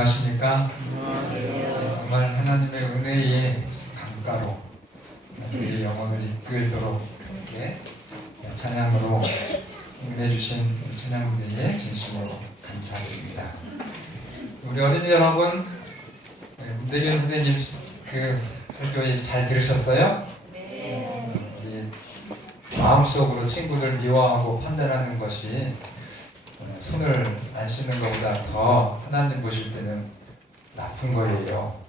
안녕하십니까? 정말 하나님의 은혜의 강가로 저희 영혼을 이끌도록 이렇게 찬양으로 은혜 주신 찬양대에 진심으로 감사드립니다. 우리 어린이 여러분, 문대균 선생님 그 설교에 잘 들으셨어요? 우리 마음속으로 친구들 미워하고 판단하는 것이 손을 안 씻는 것보다 더 하나님 보실 때는 나쁜 거예요.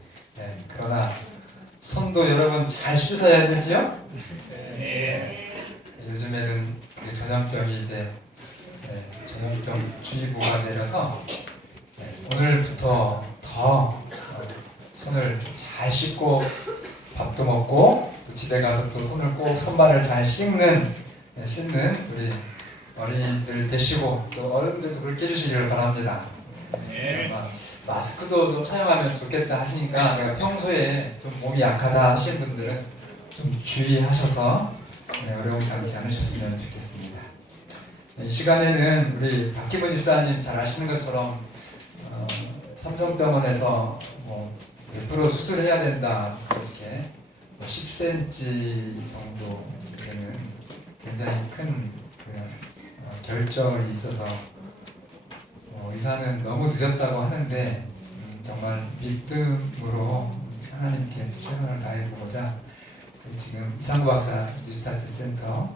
그러나 손도 여러분 잘 씻어야 되지요? 요즘에는 그 전염병이 이제 전염병 주의보가 내려서 오늘부터 더 손을 잘 씻고 밥도 먹고 또 집에 가서 또 손을 꼭 손발을 잘 씻는 우리 어린이들 되시고 또 어른들도 그렇게 해주시기를 바랍니다. 마스크도 좀 사용하면 좋겠다 하시니까 내가 평소에 좀 몸이 약하다 하신 분들은 좀 주의하셔서 어려움 당하지 않으셨으면 좋겠습니다. 이 시간에는 우리 박기분 집사님 잘 아시는 것처럼 삼성병원에서 100% 수술해야 된다 그렇게 10cm 정도 되는 굉장히 큰 결정이 있어서 의사는 너무 늦었다고 하는데 정말 믿음으로 하나님께 최선을 다해보고자 지금 이상구 박사 뉴스타트 센터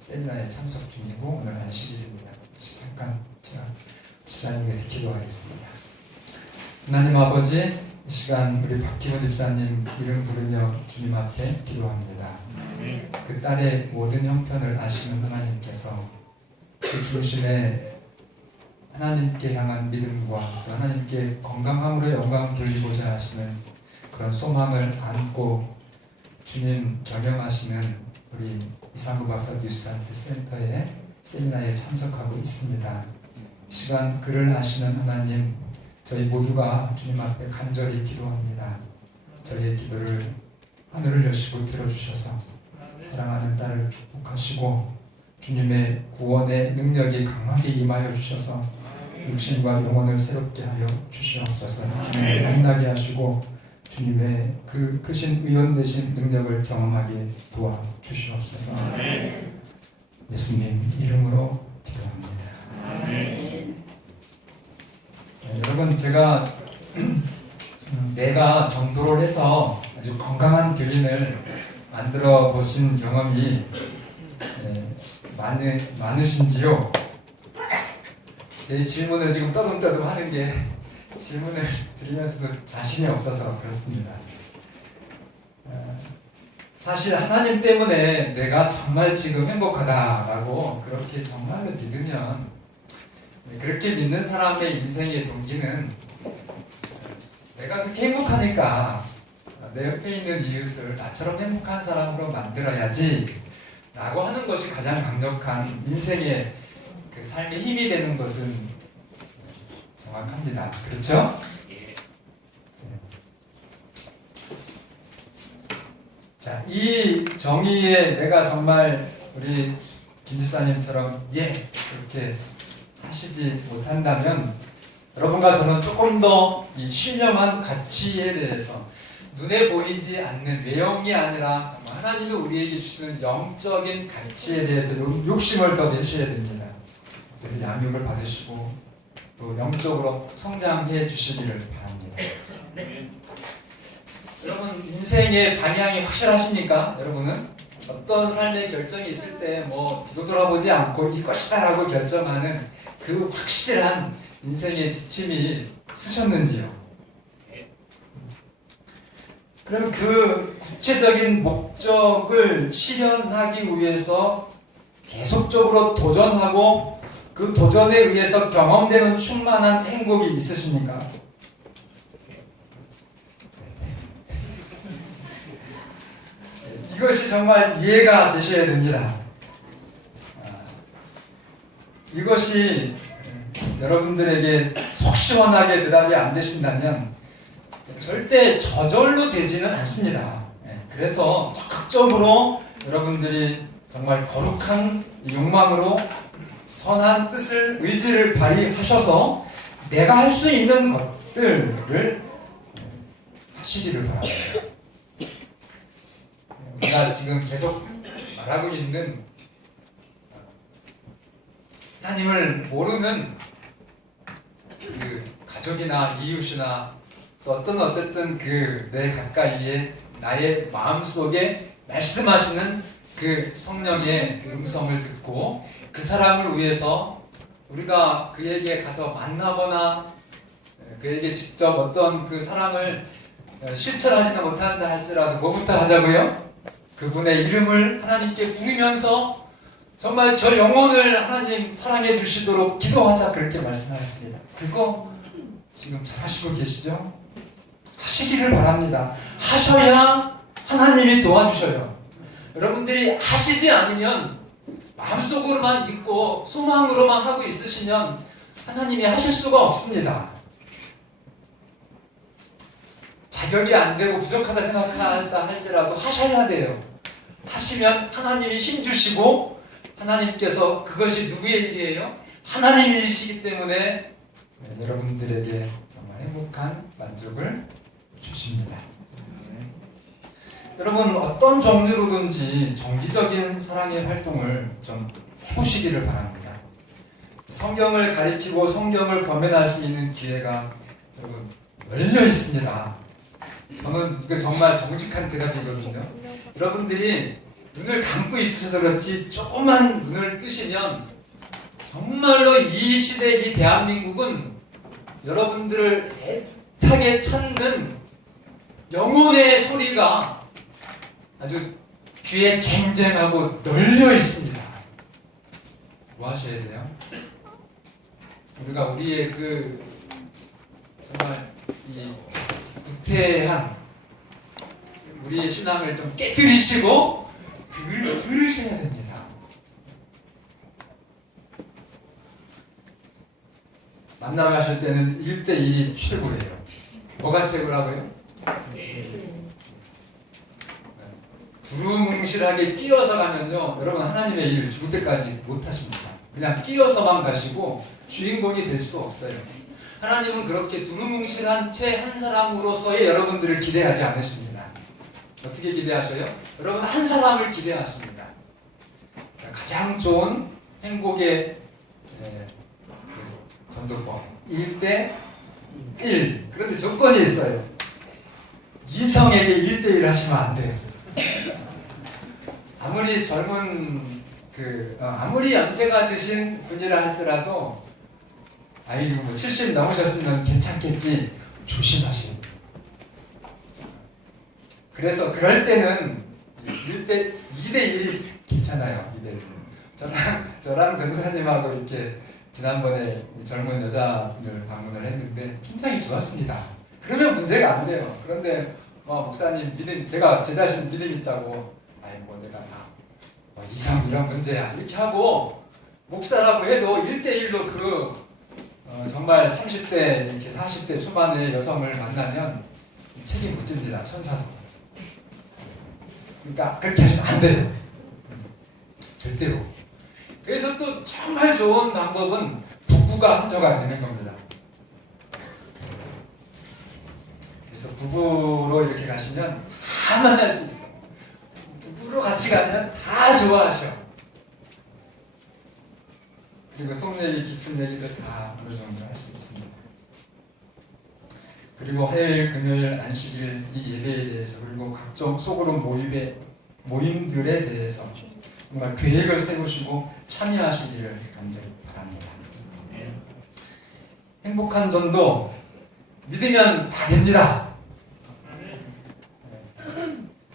세미나에 참석 중이고 오늘 안식일입니다. 잠깐 제가 집사님께서 기도하겠습니다. 하나님 아버지, 이 시간 우리 박기훈 집사님 이름 부르며 주님 앞에 기도합니다. 그 딸의 모든 형편을 아시는 하나님께서 그 중심에 하나님께 향한 믿음과 또 하나님께 건강함으로 영광을 돌리고자 하시는 그런 소망을 안고 주님 경영하시는 우리 이상구 박사 뉴스타트 센터의 세미나에 참석하고 있습니다. 이 시간 그를 아시는 하나님, 저희 모두가 주님 앞에 간절히 기도합니다. 저희의 기도를 하늘을 여시고 들어주셔서 사랑하는 딸을 축복하시고 주님의 구원의 능력이 강하게 임하여 주셔서 육신과 영혼을 새롭게 하여 주시옵소서. 주님을 만나게 하시고 주님의 그 크신 의원 되신 능력을 경험하게 도와주시옵소서. 예수님 이름으로 기도합니다. 여러분, 제가 내가 전도를 해서 아주 건강한 교인을 만들어 보신 경험이 많으신지요? 제 질문을 지금 떠듬떠듬 하는 게 질문을 드리면서도 자신이 없어서 그렇습니다. 사실 하나님 때문에 내가 정말 지금 행복하다라고 그렇게 정말로 믿으면, 그렇게 믿는 사람의 인생의 동기는 내가 그렇게 행복하니까 내 옆에 있는 이웃을 나처럼 행복한 사람으로 만들어야지 라고 하는 것이 가장 강력한 인생의 그 삶의 힘이 되는 것은 정확합니다. 그렇죠? 자, 이 정의에 내가 정말 우리 김 집사님처럼 그렇게 하시지 못한다면 여러분과 저는 조금 더 이 신령한 가치에 대해서 눈에 보이지 않는 외형이 아니라 하나님이 우리에게 주시는 영적인 가치에 대해서 욕심을 더 내셔야 됩니다. 그래서 양육을 받으시고 또 영적으로 성장해 주시기를 바랍니다. 여러분, 인생의 방향이 확실하십니까? 여러분은 어떤 삶의 결정이 있을 때 뒤도 돌아보지 않고 이것이다 라고 결정하는 그 확실한 인생의 지침이 쓰셨는지요? 그럼 그 구체적인 목적을 실현하기 위해서 계속적으로 도전하고 그 도전에 의해서 경험되는 충만한 행복이 있으십니까? 이것이 정말 이해가 되셔야 됩니다. 이것이 여러분들에게 속 시원하게 대답이 안 되신다면 절대 저절로 되지는 않습니다. 그래서 적극적으로 여러분들이 정말 거룩한 욕망으로 선한 뜻을, 의지를 발휘하셔서 내가 할 수 있는 것, 것들을 하시기를 바랍니다. 우리가 지금 계속 말하고 있는 하나님을 모르는 그 가족이나 이웃이나 또 어쨌든 그 내 가까이에 나의 마음속에 말씀하시는 그 성령의 그 음성을 듣고 그 사람을 위해서 우리가 그에게 가서 만나거나 그에게 직접 어떤 그 사랑을 실천하지는 못한다 할지라도 뭐부터 하자고요? 그분의 이름을 하나님께 부르면서 정말 저 영혼을 하나님 사랑해 주시도록 기도하자, 그렇게 말씀하셨습니다. 그거 지금 잘 하시고 계시죠? 하시기를 바랍니다. 하셔야 하나님이 도와주셔요. 여러분들이 하시지 않으면 마음속으로만 있고 소망으로만 하고 있으시면 하나님이 하실 수가 없습니다. 자격이 안 되고 부족하다 생각한다 할지라도 하셔야 돼요. 하시면 하나님이 힘주시고 하나님께서 그것이 누구의 일이에요? 하나님이시기 때문에 여러분들에게 정말 행복한 만족을 주십니다. 여러분, 어떤 종류로든지 정기적인 사랑의 활동을 좀 해보시기를 바랍니다. 성경을 가리키고 성경을 검열할 수 있는 기회가 여러분 열려 있습니다. 저는 이거 정말 정직한 대답이거든요. 여러분들이 눈을 감고 있으셔서 그렇지 조금만 눈을 뜨시면 정말로 이 시대, 이 대한민국은 여러분들을 애타게 찾는 영혼의 소리가 아주 귀에 쟁쟁하고 널려 있습니다. 뭐 하셔야 돼요? 우리가 우리의 그 정말 이 구태한 우리의 신앙을 좀 깨뜨리시고 들으셔야 됩니다. 만나러 가실 때는 1대1이 최고예요. 뭐가 최고라고요? 두루뭉실하게 끼어서 가면요, 여러분 하나님의 일을 죽을 때까지 못하십니다. 그냥 끼어서만 가시고 주인공이 될 수 없어요. 하나님은 그렇게 두루뭉실한 채 한 사람으로서의 여러분들을 기대하지 않으십니다. 어떻게 기대하셔요? 여러분 한 사람을 기대하십니다. 가장 좋은 행복의 전도법 1대1. 그런데 조건이 있어요. 이성에게 1대1 하시면 안 돼요. 아무리 젊은 아무리 연세가 드신 분이라 할지라도 아이고 뭐 70 넘으셨으면 괜찮겠지, 조심하시고. 그래서 그럴 때는 2대1이 괜찮아요. 2대1. 저랑 전도사님하고 이렇게 지난번에 젊은 여자분들 방문을 했는데 굉장히 좋았습니다. 그러면 문제가 안 돼요. 그런데 목사님 믿음, 제가 제 자신 믿음 있다고, 아이고 내가 다 이상 이런 문제야 이렇게 하고 목사라고 해도 1대1로 정말 30대 이렇게 40대 초반의 여성을 만나면 책임 못 집니다. 천사도. 그러니까 그렇게 하시면 안 돼요. 절대로. 그래서 또 정말 좋은 방법은 부부가 한조가 되는 겁니다. 그래서 부부로 이렇게 가시면 다 만날 수 있어요. 부부로 같이 가면 다 좋아하셔. 그리고 속내기 깊은 얘기도 다 어느 정도 할 수 있습니다. 그리고 화요일, 금요일, 안식일 이 예배에 대해서, 그리고 각종 소그룹 모임들에 대해서 정말 계획을 세우시고 참여하시기를 간절히 바랍니다. 행복한 전도 믿으면 다 됩니다.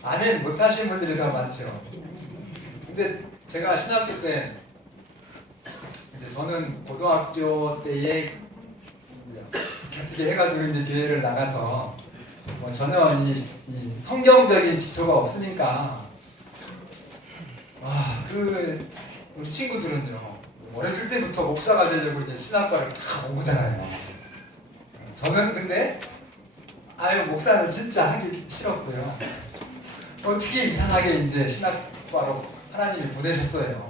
아멘 못하신 분들이 더 많죠. 근데 제가 신학교 때, 저는 고등학교 때에 어떻게 해가지고 이제 교회를 나가서 전혀 이 성경적인 기초가 없으니까, 우리 친구들은요 어렸을 때부터 목사가 되려고 이제 신학과를 다 오잖아요. 저는 근데 목사는 진짜 하기 싫었고요. 어떻게 이상하게 이제 신학과로 하나님이 보내셨어요.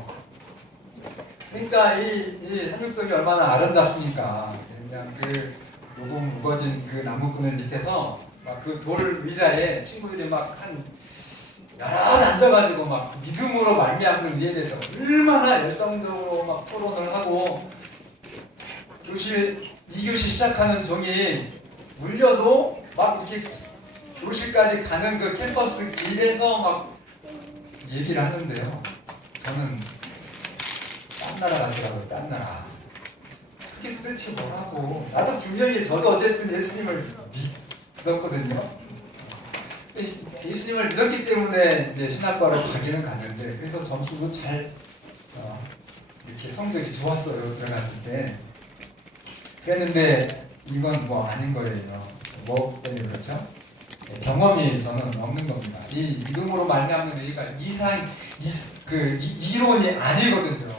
그러니까 이 한육동이 얼마나 아름답습니까? 그냥 무거진 그 나무 그늘 밑에서 막 그 돌 의자에 친구들이 막 한 여럿 앉아가지고 막 믿음으로 말미암는 일에 대해서 얼마나 열성적으로 막 토론을 하고 교실 2교시 시작하는 종이 울려도 막 이렇게 교실까지 가는 그 캠퍼스 길에서 막 얘기를 하는데요. 저는 딴 나라 같더라고요. 딴 나라. 그게 도대체 뭐라고. 나도 분명히 저도 어쨌든 예수님을 믿었거든요. 예수님을 믿었기 때문에 이제 신학과로 가기는 갔는데 그래서 점수도 잘 이렇게 성적이 좋았어요. 들어갔을 때. 그랬는데 이건 뭐 아닌 거예요. 뭐 때문에 그렇죠? 경험이 저는 없는 겁니다. 이 믿음으로 말미암는 의가 이론이 아니거든요.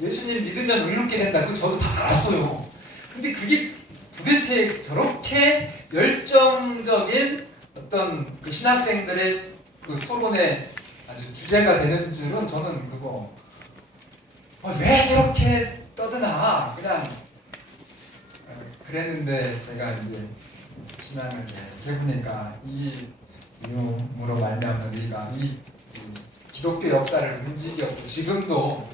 예수님 믿으면 의롭게 된다. 그거 저도 다 알았어요. 근데 그게 도대체 저렇게 열정적인 어떤 그 신학생들의 그 토론의 아주 주제가 되는 줄은 저는 그거 왜 저렇게 떠드나 그냥 그랬는데 제가 이제 신앙을 계속 해보니까 이 이름으로 말미암는 의가 이 기독교 역사를 움직였고 지금도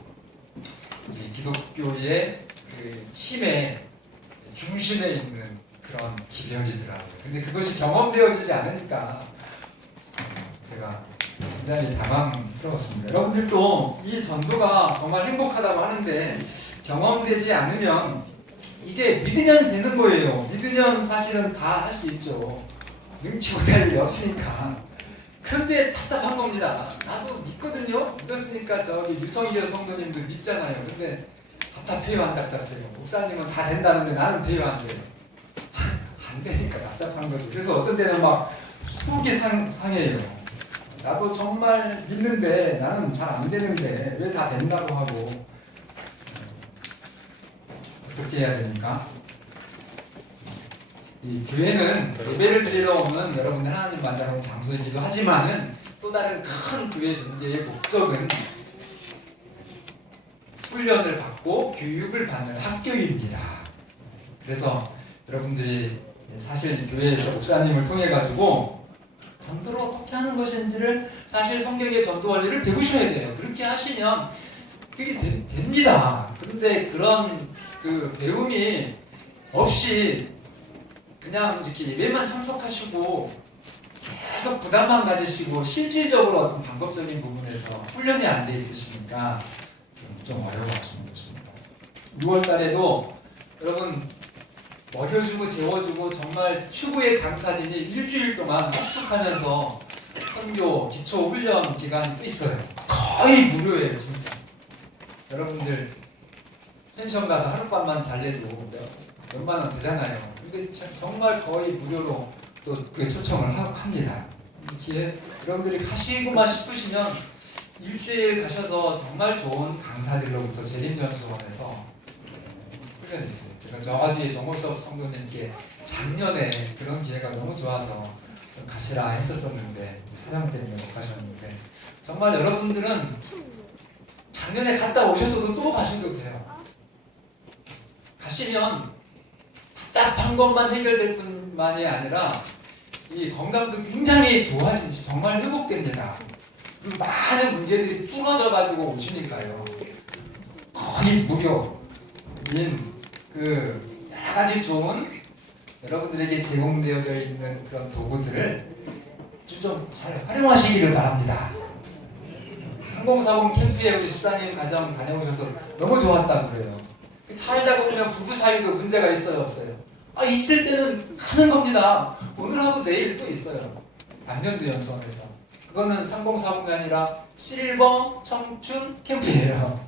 이 기독교의 그 힘의 중심에 있는 그런 기력이더라고요. 근데 그것이 경험되어지지 않으니까 제가 굉장히 당황스러웠습니다. 여러분들도 이 전도가 정말 행복하다고 하는데 경험되지 않으면 이게 믿으면 되는 거예요. 믿으면 사실은 다 할 수 있죠. 능치 못할 일이 없으니까. 그런데 답답한 겁니다. 나도 믿거든요. 믿었으니까 저기 유성기어 성도님도 믿잖아요. 근데 답답해요, 안 답답해요? 목사님은 다 된다는데 나는 돼요, 안 돼요? 안 되니까 답답한 거죠. 그래서 어떤 때는 막 속이 상해요. 나도 정말 믿는데 나는 잘 안 되는데 왜 다 된다고 하고 어떻게 해야 됩니까? 이 교회는 예배를 드리러 오는 여러분들 하나님 만나는 장소이기도 하지만은 또 다른 큰 교회 존재의 목적은 훈련을 받고 교육을 받는 학교입니다. 그래서 여러분들이 사실 교회에서 목사님을 통해 가지고 전도를 어떻게 하는 것인지를 사실 성경의 전도 원리를 배우셔야 돼요. 그렇게 하시면 그게 됩니다. 그런데 그런 그 배움이 없이 그냥 이렇게 예배만 참석하시고 계속 부담만 가지시고 실질적으로 어떤 방법적인 부분에서 훈련이 안 돼 있으시니까 좀 어려워하시는 것입니다. 6월 달에도 여러분 먹여주고 재워주고 정말 최고의 강사진이 일주일 동안 합숙하면서 선교 기초 훈련 기간이 또 있어요. 거의 무료예요, 진짜. 여러분들 펜션 가서 하룻밤만 잘래도 몇만 원 되잖아요. 근데 정말 거의 무료로 또 그 초청을 합니다. 기회 여러분들이 가시고만 싶으시면 일주일 가셔서 정말 좋은 강사들로부터 재림연수원에서 훈련이 있어요. 제가 저 뒤에 정호섭 성도님께 작년에 그런 기회가 너무 좋아서 좀 가시라 했었었는데 사정 때문에 못 가셨는데 정말 여러분들은 작년에 갔다 오셨어도 또 가셔도 돼요. 가시면 답답한 것만 해결될 뿐만이 아니라 이 건강도 굉장히 좋아지지 정말 회복됩니다. 그리고 많은 문제들이 풀어져 가지고 오시니까요. 거의 무료인 그 여러 가지 좋은 여러분들에게 제공되어져 있는 그런 도구들을 좀 잘 활용하시기를 바랍니다. 3040 캠프에 우리 집사님 가정 다녀오셔서 너무 좋았다고 그래요. 살다 보면 부부 사이도 문제가 있어요, 없어요? 있을 때는 하는 겁니다. 오늘하고 내일 또 있어요. 남년도 연수원에서. 그거는 3040이 아니라 실버 청춘 캠프예요.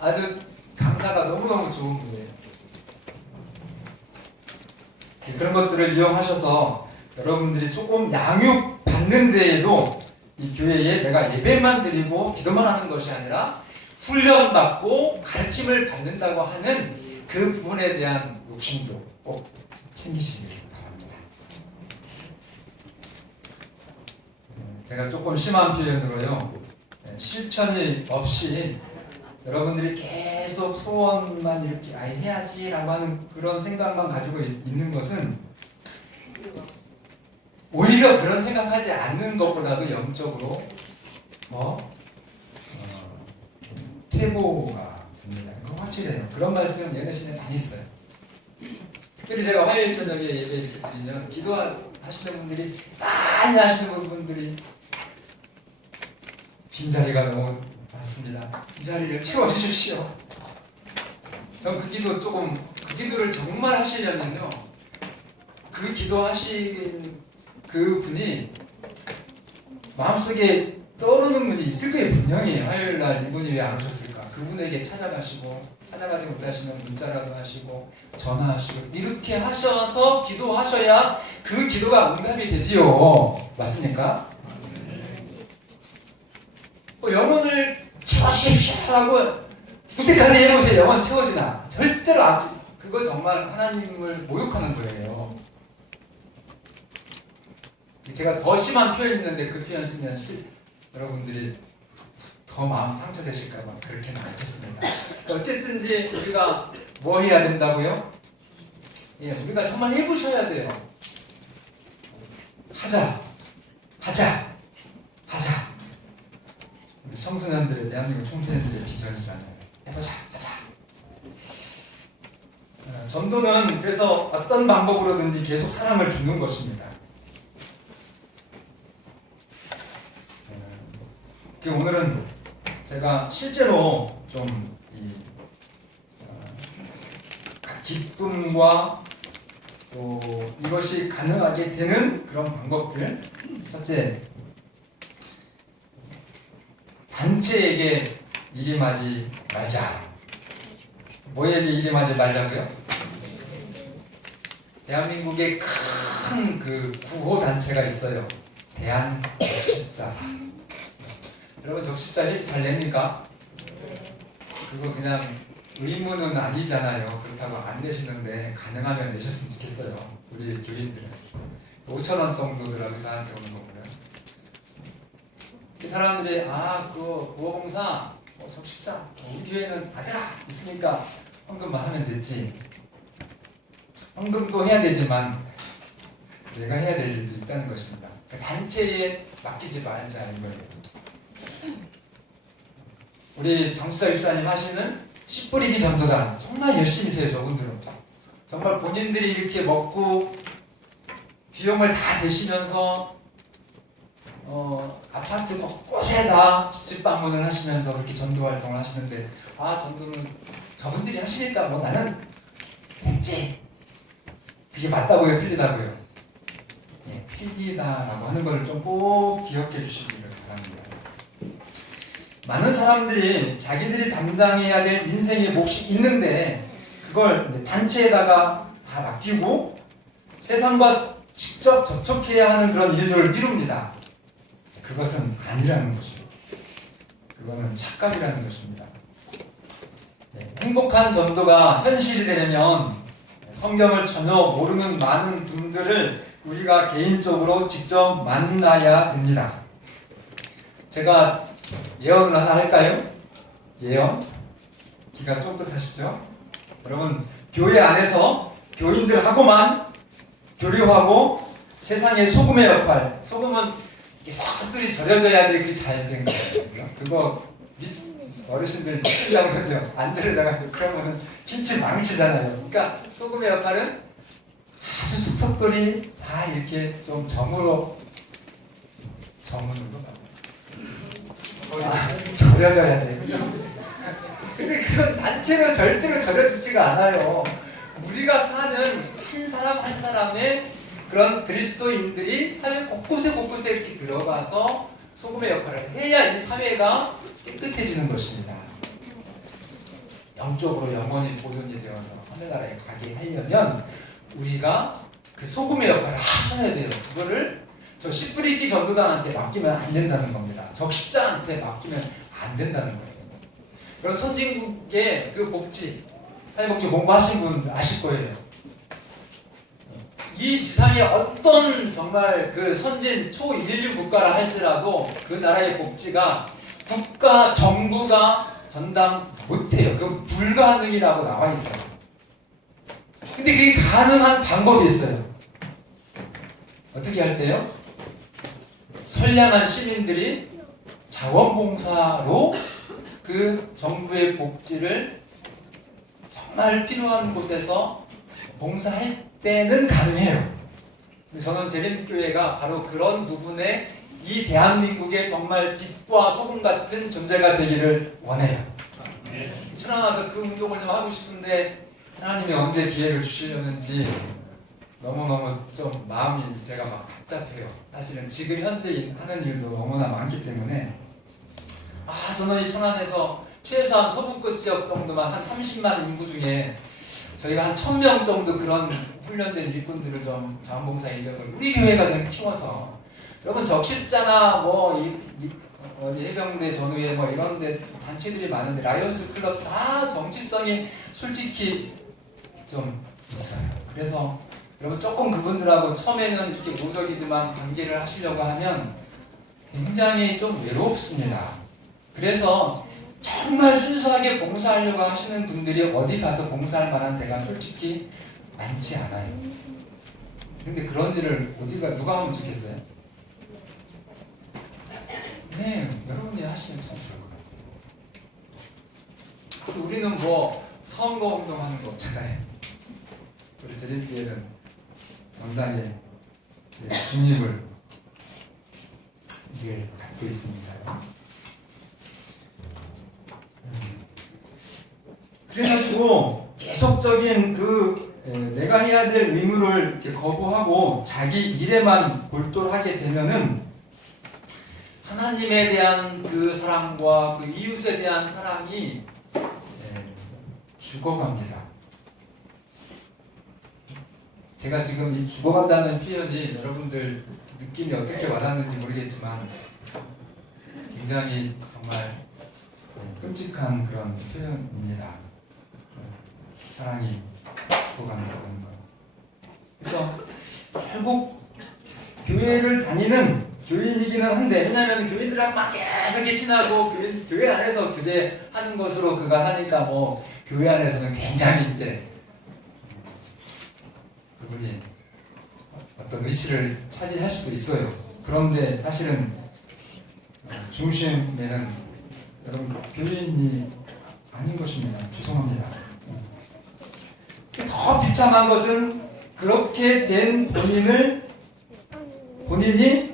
아주 강사가 너무너무 좋은 분이에요. 그런 것들을 이용하셔서 여러분들이 조금 양육 받는 데에도 이 교회에 내가 예배만 드리고 기도만 하는 것이 아니라 훈련받고 가르침을 받는다고 하는 그 부분에 대한 욕심도 꼭 챙기시길 바랍니다. 제가 조금 심한 표현으로요, 실천이 없이 여러분들이 계속 소원만 이렇게 아예 해야지라고 하는 그런 생각만 가지고 있는 것은 오히려 그런 생각하지 않는 것보다도 영적으로 퇴보가 됩니다. 그건 확실해요. 그런 말씀 예내 시간에 많이 있어요. 특별히 제가 화요일 저녁에 예배 이렇게 드리면 기도하시는 분들이 많이 하시는 분들이 빈자리가 너무 많습니다. 이 자리를 채워주십시오. 전 그 기도를 정말 하시려면요, 그 기도하신 그 분이 마음속에 떠오르는 분이 있을 거예요. 분명히 화요일날 이분이 왜 안 오셨을까? 그분에게 찾아가지 못하시면 문자라도 하시고 전화하시고 이렇게 하셔서 기도하셔야 그 기도가 응답이 되지요. 맞습니까? 영혼을 채워주십시오 하고 그때까지 해보세요. 영혼 채워지나? 절대로 안 채워. 그거 정말 하나님을 모욕하는 거예요. 제가 더 심한 표현이 있는데 그 표현 쓰면 여러분들이 더 마음 상처되실까봐 그렇게는 안 했습니다. 어쨌든지 우리가 뭐 해야 된다고요? 예, 우리가 정말 해보셔야 돼요. 하자. 우리 청소년들의, 대한민국 청소년들의 비전이잖아요. 해보자, 하자. 전도는 그래서 어떤 방법으로든지 계속 사랑을 주는 것입니다. 오늘은 제가 실제로 좀 기쁨과 또 이것이 가능하게 되는 그런 방법들. 첫째, 단체에게 일임하지 말자. 뭐에게 일임하지 말자고요? 대한민국에 큰 그 구호 단체가 있어요. 대한적십자사. 여러분 적십자 일 잘 냅니까? 그거 그냥 의무는 아니잖아요. 그렇다고 안 내시는데 가능하면 내셨으면 좋겠어요. 우리 교인들은 5,000원 정도더라고 저한테 오는 거고요. 이 사람들이 그거 구호봉사 적십자 우리 교회는 아니라 있으니까 헌금만 하면 됐지. 헌금도 해야 되지만 내가 해야 될 일도 있다는 것입니다. 그러니까 단체에 맡기지 말자는 거예요. 우리 장수사 입사님 하시는 씨 뿌리기 전도단 정말 열심히 세요. 저분들은 정말 본인들이 이렇게 먹고 비용을 다 대시면서 아파트 곳곳에다 집 방문을 하시면서 그렇게 전도 활동을 하시는데 전도는 저분들이 하시니까 뭐 나는 했지. 그게 맞다고요, 틀리다고요? 네, 틀리다라고 하는 걸 좀 꼭 기억해 주시기를 바랍니다. 많은 사람들이 자기들이 담당해야 될 인생의 몫이 있는데 그걸 단체에다가 다 맡기고 세상과 직접 접촉해야 하는 그런 일들을 미룹니다. 그것은 아니라는 것이죠. 그거는 착각이라는 것입니다. 네, 행복한 전도가 현실이 되려면 성경을 전혀 모르는 많은 분들을 우리가 개인적으로 직접 만나야 됩니다. 제가 예언을 하나 할까요? 예언? 기가 쫑긋하시죠? 여러분, 교회 안에서 교인들하고만 교류하고 세상의 소금의 역할, 소금은 이렇게 싹싹들이 절여져야지 그게 잘 된 거예요. 그거 어르신들 미친다고 그러죠. 안 절여져가지고 그러면은 김치 망치잖아요. 그러니까 소금의 역할은 아주 속속들이 다 이렇게 좀 점으로 절여져야 돼요. 근데 그건 단체로 절대로 절여지지가 않아요. 우리가 사는 한 사람 한 사람의 그런 그리스도인들이 사회 곳곳에 이렇게 들어가서 소금의 역할을 해야 이 사회가 깨끗해지는 것입니다. 영적으로 영원히 보존이 되어서 하늘나라에 가게 하려면 우리가 그 소금의 역할을 하셔야 돼요. 그거를 저 씨 뿌리기 전도단한테 맡기면 안 된다는 겁니다. 적십자한테 맡기면 안 된다는 거예요. 그럼 선진국의 그 복지, 사회복지 공부하신 분 아실 거예요. 이 지상에 어떤 정말 그 선진 초인류 국가라 할지라도 그 나라의 복지가 국가 정부가 전담 못해요. 그건 불가능이라고 나와 있어요. 근데 그게 가능한 방법이 있어요. 어떻게 할 때요? 선량한 시민들이 자원봉사로 그 정부의 복지를 정말 필요한 곳에서 봉사할 때는 가능해요. 근데 저는 재림교회가 바로 그런 부분에 이 대한민국의 정말 빛과 소금 같은 존재가 되기를 원해요. 천안 와서 그 운동을 좀 하고 싶은데 하나님이 언제 기회를 주시려는지 너무너무 좀 마음이 제가 막 답답해요. 사실은 지금 현재 하는 일도 너무나 많기 때문에 저는 이 천안에서 최소한 서북권 지역 정도만 한 30만 인구 중에 저희가 한 1000명 정도 그런 훈련된 일꾼들을 좀 자원봉사 인력을 우리 교회가 좀 키워서 여러분 적십자나 어디 해병대 전후에 이런데 단체들이 많은데 라이온스 클럽 다 정치성이 솔직히 좀 있어요. 그래서 여러분 조금 그분들하고 처음에는 이렇게 모적이지만 관계를 하시려고 하면 굉장히 좀 외롭습니다. 그래서 정말 순수하게 봉사하려고 하시는 분들이 어디 가서 봉사할 만한 데가 솔직히 많지 않아요. 근데 그런 일을 누가 하면 좋겠어요? 네, 여러분이 하시면 참 좋을 것 같아요. 우리는 선거운동 하는 거 없잖아요. 우리 재림교회는 정당의 중립을 갖고 있습니다. 그래가지고 계속적인 내가 해야 될 의무를 거부하고 자기 일에만 몰두하게 되면은 하나님에 대한 그 사랑과 그 이웃에 대한 사랑이 죽어갑니다. 제가 지금 이 죽어간다는 표현이 여러분들 느낌이 어떻게 와닿는지 모르겠지만 굉장히 정말 끔찍한 그런 표현입니다. 사랑이 죽어간다는 거. 그래서 결국 교회를 다니는 교인이기는 한데, 왜냐하면 교인들하고 막 계속 친하고 교회 안에서 교제하는 것으로 그가 하니까 교회 안에서는 굉장히 이제 그분이 어떤 위치를 차지할 수도 있어요. 그런데 사실은 중심에는 여러분 교인이 아닌 것입니다. 죄송합니다. 더 비참한 것은 그렇게 된 본인이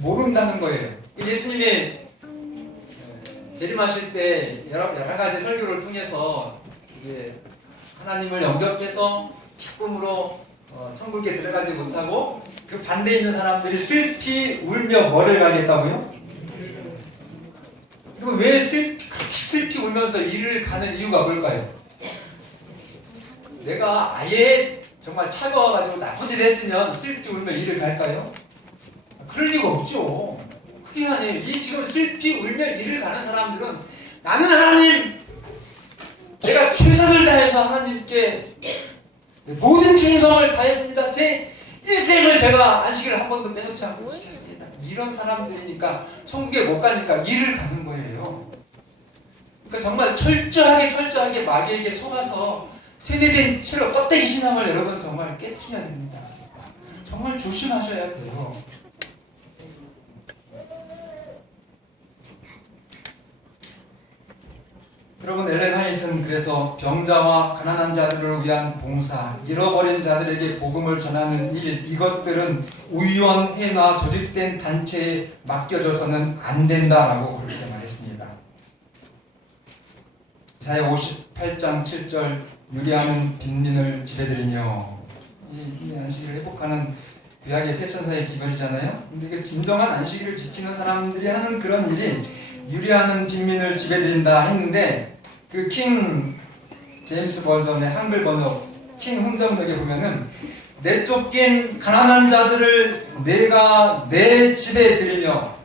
모른다는 거예요. 예수님이 재림하실 때 여러 가지 설교를 통해서 이제 하나님을 영접해서 기쁨으로 천국에 들어가지 못하고 그 반대에 있는 사람들이 슬피 울며 뭐를 가겠다고요? 그리고 왜 슬피 울면서 일을 가는 이유가 뭘까요? 내가 아예 정말 차가워가지고 나쁜 짓 했으면 슬피 울며 일을 갈까요? 그럴 리가 없죠. 그게 아니에요. 이 지금 슬피 울며 일을 가는 사람들은 나는 하나님! 내가 최선을 다해서 하나님께 모든 충성을 다했습니다. 제 일생을 제가 안식을 한 번도 빼놓지 않고 지켰습니다. 이런 사람들이니까 천국에 못 가니까 일을 가는 거예요. 그러니까 정말 철저하게 마귀에게 속아서 세뇌된 채로 껍데기 신앙을 여러분 정말 깨트려야 됩니다. 정말 조심하셔야 돼요. 여러분, 엘렌 화이트는 그래서 병자와 가난한 자들을 위한 봉사, 잃어버린 자들에게 복음을 전하는 일, 이것들은 우연회나 조직된 단체에 맡겨져서는 안 된다라고 그렇게 말했습니다. 이사야 58장 7절, 유리하는 빈민을 지배드리며, 이 안식일을 회복하는 구약의 새 천사의 기별이잖아요. 근데 그 진정한 안식일을 지키는 사람들이 하는 그런 일이 유리하는 빈민을 지배드린다 했는데, 그 킹 제임스 버전의 한글 번역 킹 흥정역에 보면은 내쫓긴 가난한 자들을 내가 내 집에 들이며,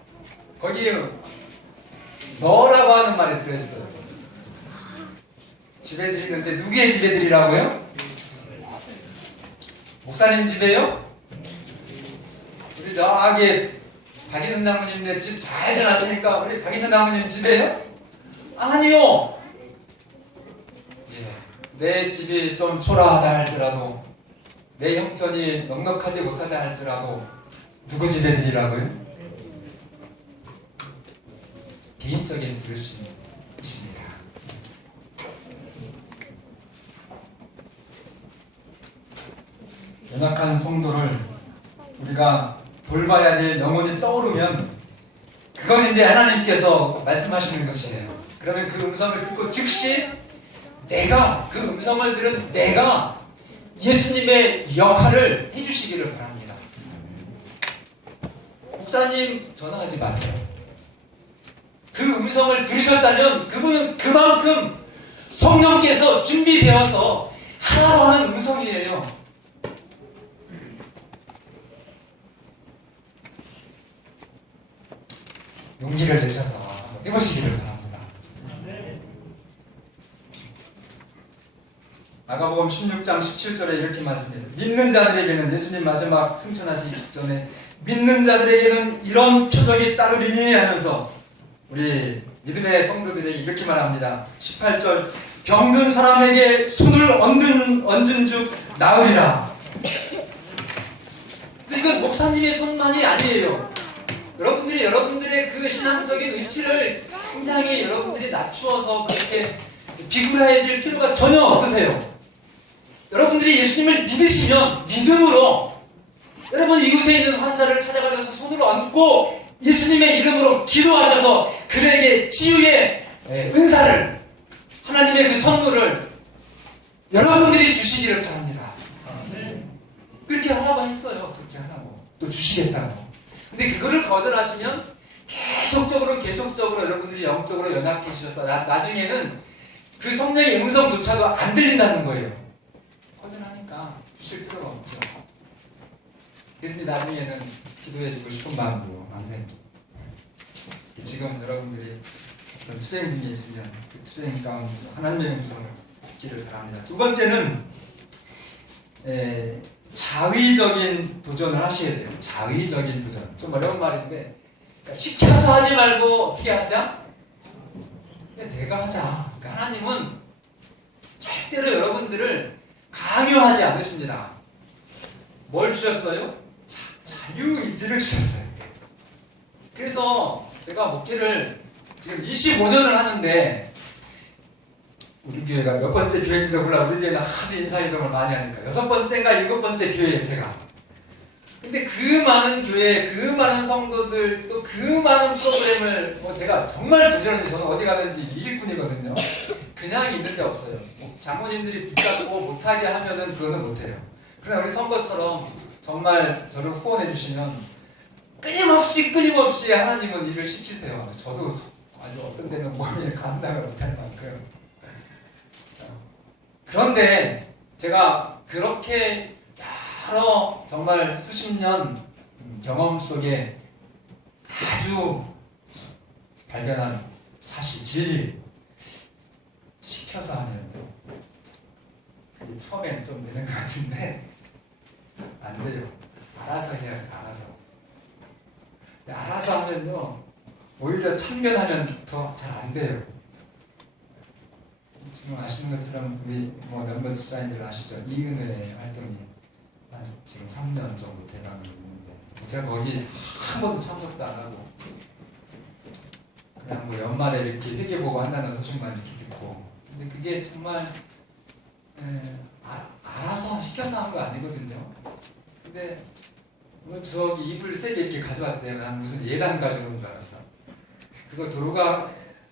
거기에 너라고 하는 말이 들어있어요. 집에 들이는데 누구의 집에 들이라고요? 목사님 집에요? 우리 저기 박인선 장모님네 집 잘 지났으니까 우리 박인선 장모님 집에요? 아니요. 예. 내 집이 좀 초라하다 할지라도, 내 형편이 넉넉하지 못하다 할지라도 누구 집에 드리라고요? 개인적인 부르심이십니다. 연약한 성도를 우리가 돌봐야 될 영혼이 떠오르면 그건 이제 하나님께서 말씀하시는 것이에요. 그러면 그 음성을 듣고 즉시 내가, 그 음성을 들은 내가 예수님의 역할을 해주시기를 바랍니다. 목사님 전화하지 마세요. 그 음성을 들으셨다면 그분은 그만큼 성령께서 준비되어서 하라고 하는 음성이에요. 용기를 내셔서 해보시기를 바랍니다. 마가복음 16장 17절에 이렇게 말씀해요. 믿는 자들에게는, 예수님 마지막 승천하시기 전에 믿는 자들에게는 이런 표적이 따르리니 하면서 우리 믿음의 성도들에게 이렇게 말합니다. 18절, 병든 사람에게 손을 얹은 즉 나으리라. 이건 목사님의 손만이 아니에요. 여러분들의 그 신앙적인 의지를 굉장히 여러분들이 낮추어서 그렇게 비굴해질 필요가 전혀 없으세요. 여러분들이 예수님을 믿으시면 믿음으로 여러분 이웃에 있는 환자를 찾아가셔서 손을 얹고 예수님의 이름으로 기도하셔서 그에게 치유의 은사를, 하나님의 그 선물을 여러분들이 주시기를 바랍니다. 그렇게 하라고 했어요. 그렇게 하라고. 또 주시겠다고. 근데 그거를 거절하시면 계속적으로 여러분들이 영적으로 연약해지셔서 나중에는 그 성령의 음성조차도 안 들린다는 거예요. 거절하니까 주실 필요가 없죠. 그래서 나중에는 기도해주고 싶은 마음도 많으세요. 지금 여러분들이 어떤 투쟁 중에 있으면 그 투쟁 가운데서 하나님의 음성을 듣기를 바랍니다. 두 번째는 자의적인 도전을 하셔야 돼요. 자의적인 도전. 좀 어려운 말인데, 그러니까 시켜서 하지 말고 어떻게 하자? 내가 하자. 그러니까 하나님은 절대로 여러분들을 강요하지 않으십니다. 뭘 주셨어요? 자유의지를 주셨어요. 그래서 제가 목회를 지금 25년을 하는데, 우리 교회가 몇 번째 교회인지도 몰라. 우리 교회는 하도 인사이동을 많이 하니까 6번째인가 7번째 교회예요, 제가. 근데 그 많은 교회, 그 많은 성도들, 또 그 많은 프로그램을 제가 정말 부지런히, 저는 어디 가든지 이길 뿐이거든요. 그냥 있는 게 없어요. 장모님들이 붙잡고 못하게 하면은 그거는 못해요. 그러나 우리 선거처럼 정말 저를 후원해 주시면 끊임없이 하나님은 일을 시키세요. 저도 아주 어떤 데는 몸이 감당을 못할 만큼. 그런데 제가 그렇게 여러 정말 수십 년 경험 속에 아주 발견한 사실, 진리, 시켜서 하면요, 그게 처음엔 좀 되는 것 같은데 안 돼요. 알아서 해야 돼요. 알아서 하면요, 오히려 참견하면 더 잘 안 돼요. 지금 아시는 것처럼 우리 몇몇 집사님들 아시죠? 이은혜 활동이 한 지금 3년 정도 돼가고 있는데, 제가 거기 한 번도 참석도 안 하고 그냥 연말에 이렇게 회계 보고 한다는 소식만 이렇게 듣고, 근데 그게 정말 알아서 시켜서 한 거 아니거든요. 근데 저기 이불 3개 이렇게 가져왔대요. 난 무슨 예단 가져온 줄 알았어. 그거 도로가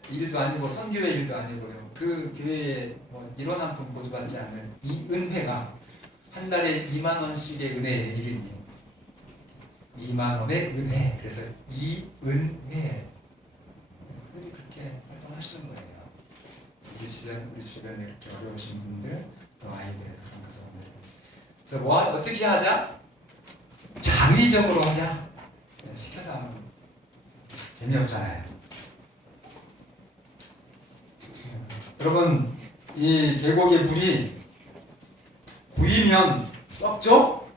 일도 아니고 선교회 일도 아니고요. 그 교회에 일원 한 푼 보조받지 않는 이 은혜가 한 달에 2만 원씩의 은혜의 이름이에요. 2만 원의 은혜. 그래서 이 은혜. 그들이 그렇게 활동하시는 거예요. 우리 주변에 이렇게 어려우신 분들, 또 아이들, 그런 가정들. 그래서 어떻게 하자? 자의적으로 하자. 시켜서 하면 재미없잖아요. 여러분, 이 계곡의 물이 보이면 썩죠?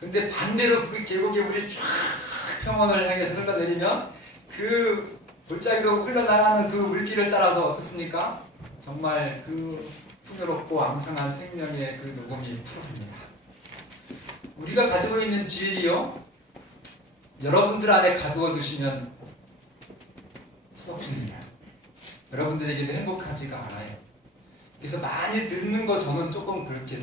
근데 반대로 그 계곡의 물이 쫙 평원을 향해서 흘러내리면 그 골짜기로 흘러나가는 그 물길을 따라서 어떻습니까? 정말 그 풍요롭고 앙상한 생명의 그 녹음이 풀어집니다. 우리가 가지고 있는 진리요, 여러분들 안에 가두어 두시면 썩습니다. 여러분들에게도 행복하지가 않아요. 그래서 많이 듣는 거 저는 조금 그렇게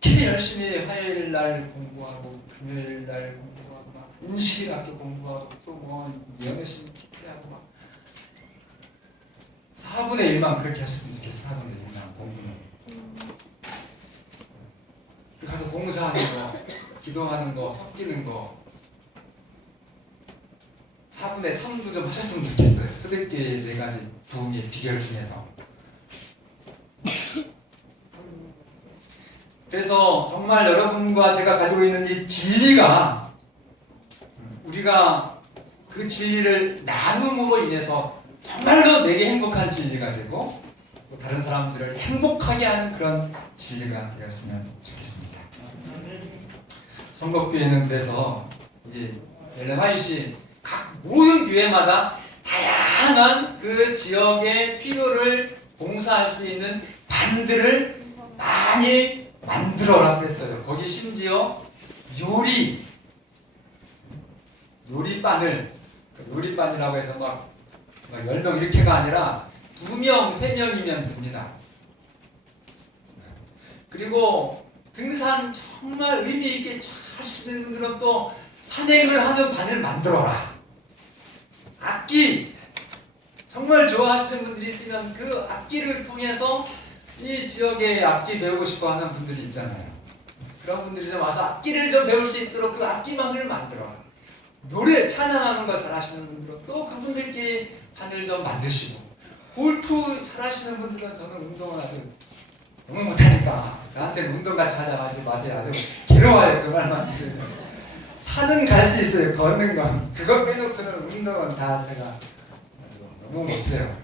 그렇게 열심히 화요일 날 공부하고 금요일 날 공부하고 막 인식학교 공부하고 또 연애심 키트하고 막 4분의 1만 그렇게 하셨으면 좋겠어. 4분의 1만 공부는. 가서 봉사하는 거, 기도하는 거, 섞이는 거 4분의 3도 좀 하셨으면 좋겠어요. 초대교회 4가지 부흥의 비결 중에서. 그래서 정말 여러분과 제가 가지고 있는 이 진리가, 우리가 그 진리를 나눔으로 인해서 정말로 내게 행복한 진리가 되고 다른 사람들을 행복하게 하는 그런 진리가 되었으면 좋겠습니다. 선곡교회는 그래서 엘렌 화이트이 각 모든 교회마다 다양한 그 지역의 필요를 봉사할 수 있는 반들을 많이 만들어라 그랬어요. 거기 심지어 요리반이라고 해서 막 10명 이렇게가 아니라 2명, 3명이면 됩니다. 그리고 등산 정말 의미 있게 하시는 분들은 또 산행을 하는 반을 만들어라. 악기 정말 좋아하시는 분들이 있으면 그 악기를 통해서 이 지역에 악기 배우고 싶어 하는 분들이 있잖아요. 그런 분들이 좀 와서 악기를 좀 배울 수 있도록 그 악기망을 만들어라. 노래 찬양하는 거 잘하시는 분들은 또 그분들끼리 반을 좀 만드시고, 골프 잘하시는 분들은 저는 운동을 아주 너무 못하니까 저한테는 운동 같이 하지 마세요. 아주 괴로워요. 그 말만 들으면. 산은 갈 수 있어요. 걷는 건. 그거 빼놓고는 운동은 다 제가 너무 못해요.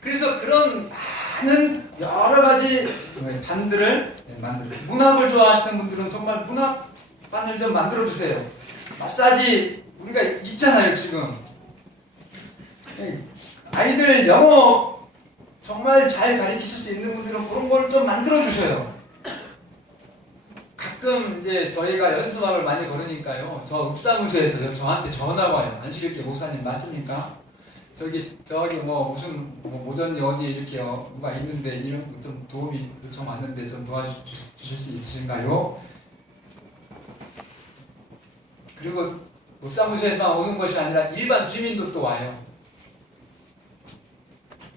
그래서 그런 많은 여러 가지 반들을 만들어요. 문학을 좋아하시는 분들은 정말 문학반을 좀 만들어주세요. 마사지 우리가 있잖아요. 지금 아이들 영어 정말 잘 가르치실 수 있는 분들은 그런 걸 좀 만들어주셔요. 가끔 이제 저희가 연수막을 많이 걸으니까요. 저 읍사무소에서요. 저한테 전화 와요. 안식일교 목사님 맞습니까? 저기 뭐 무슨 모전지 어디에 이렇게 누가 있는데 이런 거 좀 도움이 요청 왔는데 좀 도와주실 수 있으신가요? 그리고 읍사무소에서만 오는 것이 아니라 일반 주민도 또 와요.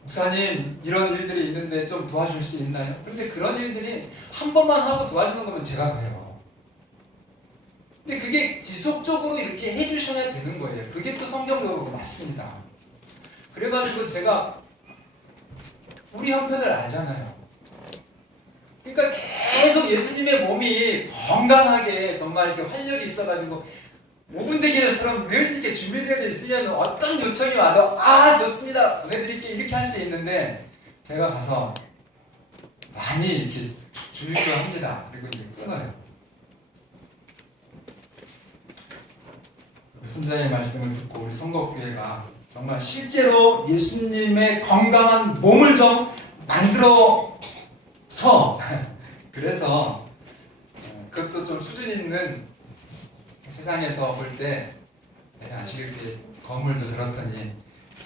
목사님 이런 일들이 있는데 좀 도와줄 수 있나요? 그런데 그런 일들이 한 번만 하고 도와주는 거면 제가 그래요. 근데 그게 지속적으로 이렇게 해주셔야 되는 거예요. 그게 또 성경적으로 맞습니다. 그래가지고 제가 우리 형편을 알잖아요. 그러니까 계속 예수님의 몸이 건강하게 정말 이렇게 활력이 있어가지고 5분 대기처럼 늘 이렇게 준비되어져 있으면 어떤 요청이 와도 좋습니다 보내드릴게요 이렇게 할 수 있는데, 제가 가서 많이 이렇게 주의를 합니다. 그리고 이제 끊어요. 선자의 말씀을 듣고 우리 선곡교회가 정말 실제로 예수님의 건강한 몸을 좀 만들어서 그래서 그것도 좀 수준 있는, 세상에서 볼 때 아시겠게 건물도 저렇더니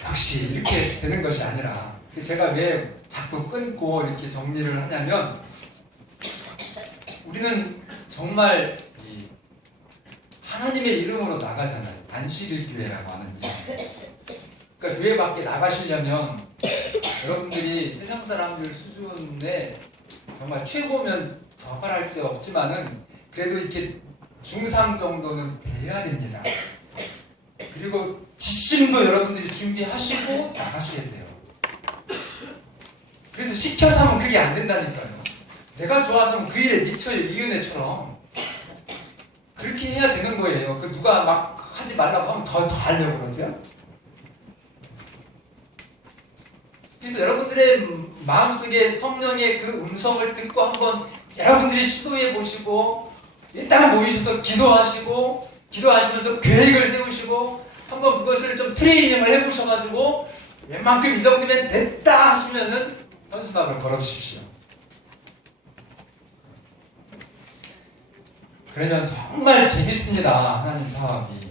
역시 이렇게 되는 것이 아니라, 제가 왜 자꾸 끊고 이렇게 정리를 하냐면, 우리는 정말 하나님의 이름으로 나가잖아요. 안식일교회라고 하는 이름. 그러니까 교회 밖에 나가시려면 여러분들이 세상 사람들 수준에 정말 최고면 더 바랄 게 없지만은 그래도 이렇게 중상 정도는 돼야 됩니다. 그리고 지심도 여러분들이 준비하시고 나가셔야 돼요. 그래서 시켜서 하면 그게 안 된다니까요. 내가 좋아서 하면 그 일에 미쳐요. 이은혜처럼. 그렇게 해야 되는 거예요. 그 누가 막 하지 말라고 하면 더 하려고 그러죠. 그래서 여러분들의 마음속에 성령의 그 음성을 듣고 한번 여러분들이 시도해 보시고, 일단 모이셔서 기도하시고 기도하시면서 계획을 세우시고 한번 그것을 좀 트레이닝을 해보셔가지고 웬만큼 이 정도면 됐다 하시면은 현수막을 걸어주십시오. 그러면 정말 재밌습니다. 하나님 사업이.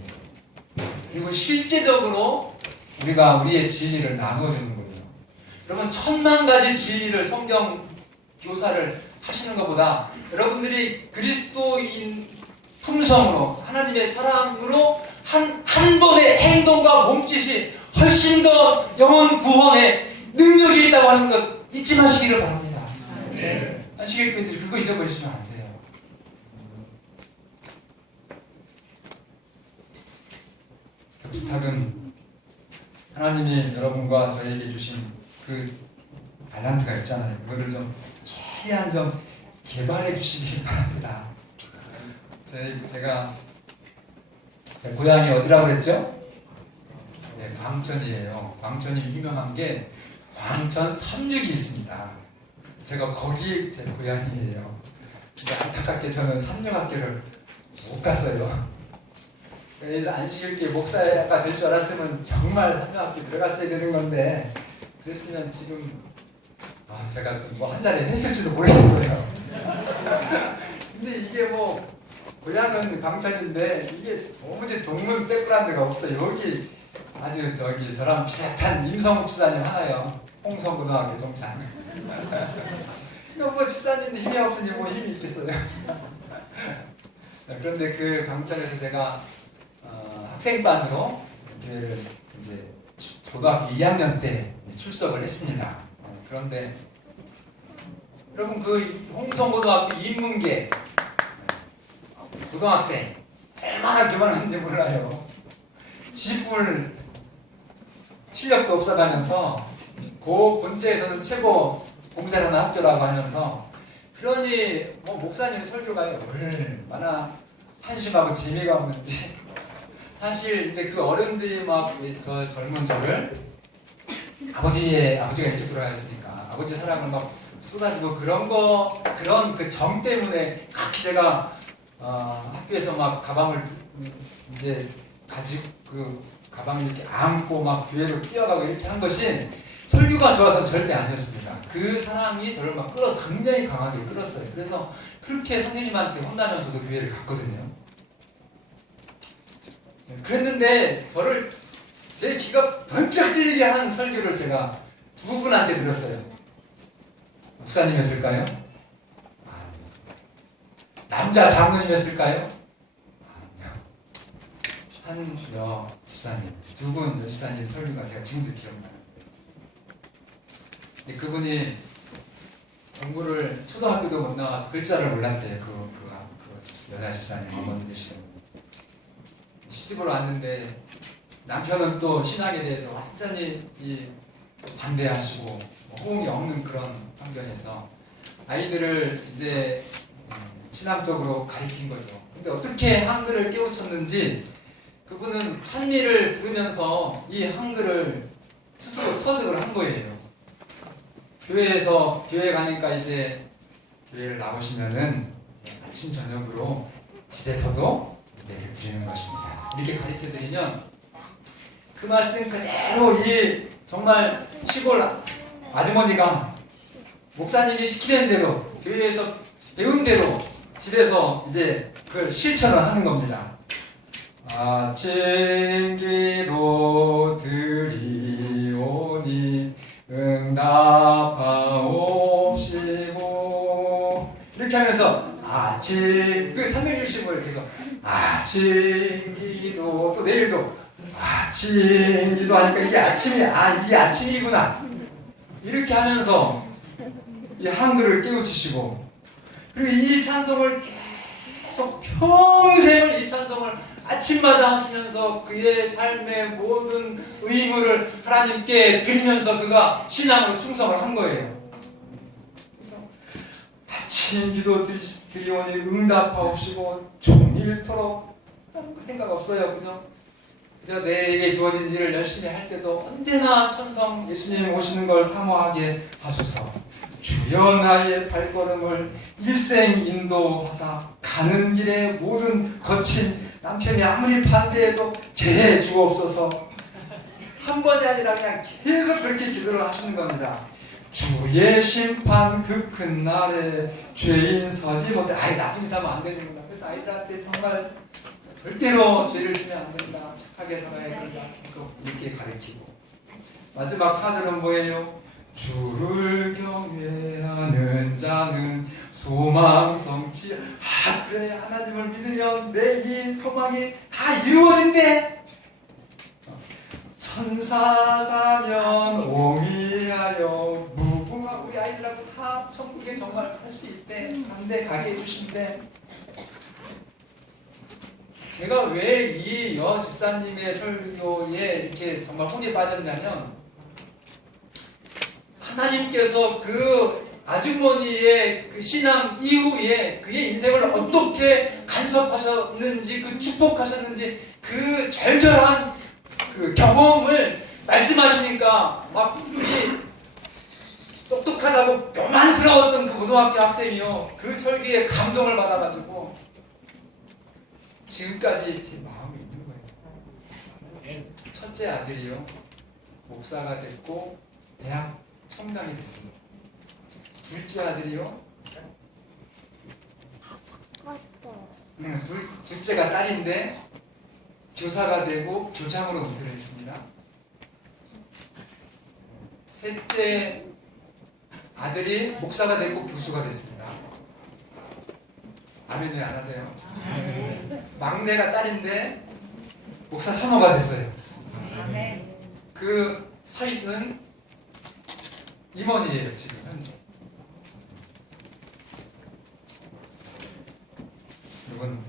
그리고 실제적으로 우리가 우리의 진리를 나누어주는 거예요. 여러분 10,000가지 진리를 성경 교사를 하시는 것보다 여러분들이 그리스도인 품성으로 하나님의 사랑으로 한 번의 행동과 몸짓이 훨씬 더 영혼 구원에 능력이 있다고 하는 것 잊지 마시기를 바랍니다. 안식일교인들이 그거 잊어버리시면 안 돼요. 부탁은 하나님이 여러분과 저에게 주신 그 달란트가 있잖아요. 그거를 좀 최대한 좀 개발해 주시기 바랍니다. 제가 제 고향이 어디라고 그랬죠? 네, 광천이에요. 광천이 유명한 게 광천 삼육이 있습니다. 제가 거기 제 고향이에요. 근데 안타깝게 저는 삼육학교를 못 갔어요. 그래서 안식일교회 목사가 될 줄 알았으면 정말 삼육학교 들어갔어야 되는 건데 그랬으면 지금 제가 좀 뭐 한 자리 했을지도 모르겠어요. 근데 이게 뭐 고향은 광천인데 이게 도무지 동문 빼꾸란 데가 없어요. 여기 아주 저랑 비슷한 임성욱 집사님 하나요. 홍성고등학교 동창. 뭐 집사님도 힘이 없으니 뭐 힘이 있겠어요. 그런데 그 광천에서 제가 학생반으로 교회를 이제 고등학교 2학년 때 출석을 했습니다. 그런데 여러분 그 홍성고등학교 인문계 고등학생 얼마나 교만한지 몰라요. 지불 실력도 없어가면서 그 근처에서는 최고 공자라는 학교라고 하면서 그러니 뭐 목사님 설교가 얼마나 한심하고 재미가 없는지 사실 근데 그 어른들이 막 저 젊은 저를 아버지가 일찍 돌아가셨으니까 아버지 사랑을 막 쏟아지고 그런 그 정 때문에 각히 제가 학교에서 막 가방을 이제 가지고 그 가방을 이렇게 안고 막 교회로 뛰어가고 이렇게 한 것이 설교가 좋아서 절대 아니었습니다. 그 사람이 저를 막 굉장히 강하게 끌었어요. 그래서 그렇게 선생님한테 혼나면서도 교회를 갔거든요. 그랬는데 저를 제 귀가 번쩍 뜨리게 하는 설교를 제가 두 분한테 들었어요. 목사님이었을까요? 남자 장로님이었을까요? 한여 집사님, 두 분 여집사님 설교가 제가 지금도 기억나요. 그분이 공부를 초등학교도 못 나와서 글자를 몰랐대요. 그 여자 집사님 어머니 되시는 시집을 왔는데 남편은 또 신앙에 대해서 완전히 반대하시고 호응이 없는 그런 환경에서 아이들을 이제 신앙적으로 가르친 거죠. 근데 어떻게 한글을 깨우쳤는지 그분은 찬미를 부르면서 이 한글을 스스로 터득을 한 거예요. 교회 가니까 이제 교회를 나오시면은 아침 저녁으로 집에서도 예배를 드리는 것입니다. 이렇게 가르쳐 드리면 그 말씀 그대로 정말 시골 아주머니가 목사님이 시키는 대로 교회에서 배운 대로 집에서 이제 그걸 실천을 하는 겁니다. 아침 기도 드리오니 응답하옵시고 이렇게 하면서 아침 그 360을 계속 아침 기도 또 내일도 아침 기도 하니까 이게 이게 아침이구나 이렇게 하면서 이 한글을 깨우치시고 그리고 이 찬송을 계속 평생을 이 찬송을 아침마다 하시면서 그의 삶의 모든 의무를 하나님께 드리면서 그가 신앙으로 충성을 한 거예요. 그래서 아침 기도 드리오니 응답하옵시고 종일토록 다른 거 생각 없어요. 그죠? 내게 주어진 일을 열심히 할 때도 언제나 천성 예수님 오시는 걸 사모하게 하소서. 주여 나의 발걸음을 일생 인도하사 가는 길에 모든 거친 남편이 아무리 반대해도 제해 주옵소서. 한 번이 아니라 그냥 계속 그렇게 기도를 하시는 겁니다. 주의 심판 그 큰 날에 죄인 서지 못해. 아이, 나쁜 짓 하면 안 되는구나. 그래서 아이들한테 정말 절대로 죄를 지면 안 된다. 착하게 살아야 된다. 계속 이렇게 가르치고. 마지막 4절은 뭐예요? 주를 경외하는 자는 소망 성취. 아, 그래, 하나님을 믿으면 내 이 소망이 다 이루어진대. 천사사면 옹이하여 무궁화. 우리 아이들하고 다 천국에 정말 갈 수 있대. 한데 가게 해주신대. 제가 왜 이 여 집사님의 설교에 이렇게 정말 혼이 빠졌냐면, 하나님께서 그 아주머니의 그 신앙 이후에 그의 인생을 어떻게 간섭하셨는지, 그 축복하셨는지, 그 절절한 그 경험을 말씀하시니까 막 우리 똑똑하다고 교만스러웠던 그 고등학교 학생이요, 그 설교에 감동을 받아가지고 지금까지 제 마음이 있는 거예요. 첫째 아들이요, 목사가 됐고 대학 청장이 됐습니다. 둘째 아들이요, 둘째가 딸인데 교사가 되고 교장으로 은퇴를 했습니다. 셋째 아들이 목사가 되고 교수가 됐습니다. 아멘을 안 하세요? 막내가 딸인데 목사 사모가 됐어요. 그 사이는 임원이에요, 지금 현재. 여러분,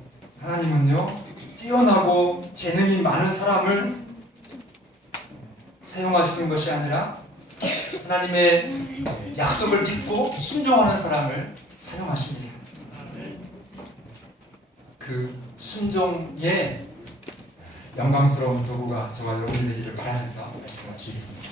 하나님은요, 뛰어나고 재능이 많은 사람을 사용하시는 것이 아니라 하나님의 약속을 믿고 순종하는 사람을 사용하십니다. 그 순종의 영광스러운 도구가 저와 여러분이 되기를 바라면서 말씀을 드리겠습니다.